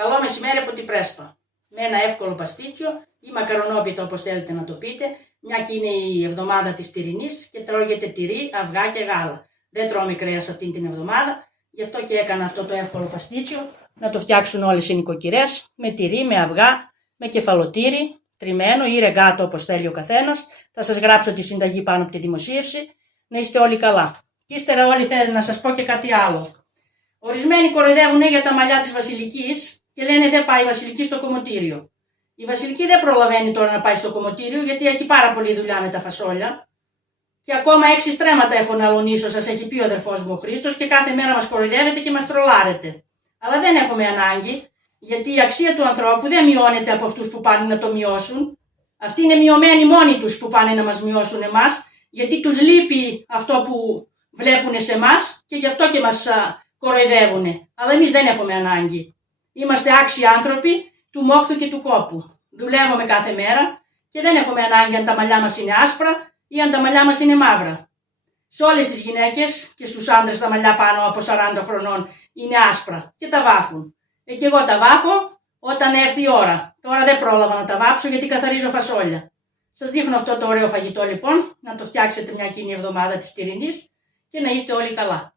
Καλό μεσημέρι από την Πρέσπα. Με ένα εύκολο παστίτσιο ή μακαρονόπιτα όπως θέλετε να το πείτε, μια και είναι η εβδομάδα της τυρινής και τρώγεται τυρί, αυγά και γάλα. Δεν τρώμε κρέας αυτήν την εβδομάδα, γι' αυτό και έκανα αυτό το εύκολο παστίτσιο, να το φτιάξουν όλες οι νοικοκυρές, με τυρί, με αυγά, με κεφαλοτήρι, τριμμένο ή ρεγκάτο όπως θέλει ο καθένας. Θα σας γράψω τη συνταγή πάνω από τη δημοσίευση, να είστε όλοι καλά. Και ύστερα όλοι θέλουν να σας πω και κάτι άλλο. Ορισμένοι κοροϊδεύουν για τα μαλλιά της Βασιλικής και λένε δεν πάει η Βασιλική στο κομμωτήριο. Η Βασιλική δεν προλαβαίνει τώρα να πάει στο κομμωτήριο γιατί έχει πάρα πολλή δουλειά με τα φασόλια. Και ακόμα 6 στρέμματα έχω να αλωνίσω, σας έχει πει ο αδερφός μου ο Χρήστος, και κάθε μέρα μας κοροϊδεύετε και μας τρολάρετε. Αλλά δεν έχουμε ανάγκη, γιατί η αξία του ανθρώπου δεν μειώνεται από αυτούς που πάνε να το μειώσουν. Αυτοί είναι μειωμένοι μόνοι τους που πάνε να μας μειώσουν εμάς, γιατί τους λείπει αυτό που βλέπουν σε εμάς και γι' αυτό και μας κοροϊδεύουν. Αλλά εμείς δεν έχουμε ανάγκη. Είμαστε άξιοι άνθρωποι του μόχθου και του κόπου. Δουλεύουμε κάθε μέρα και δεν έχουμε ανάγκη αν τα μαλλιά μας είναι άσπρα ή αν τα μαλλιά μας είναι μαύρα. Σε όλες τις γυναίκες και στους άντρες τα μαλλιά πάνω από 40 χρονών είναι άσπρα και τα βάφουν. Και εγώ τα βάφω όταν έρθει η ώρα. Τώρα δεν πρόλαβα να τα βάψω γιατί καθαρίζω φασόλια. Σας δείχνω αυτό το ωραίο φαγητό λοιπόν, να το φτιάξετε μια κοινή εβδομάδα της τυρινής και να είστε όλοι καλά.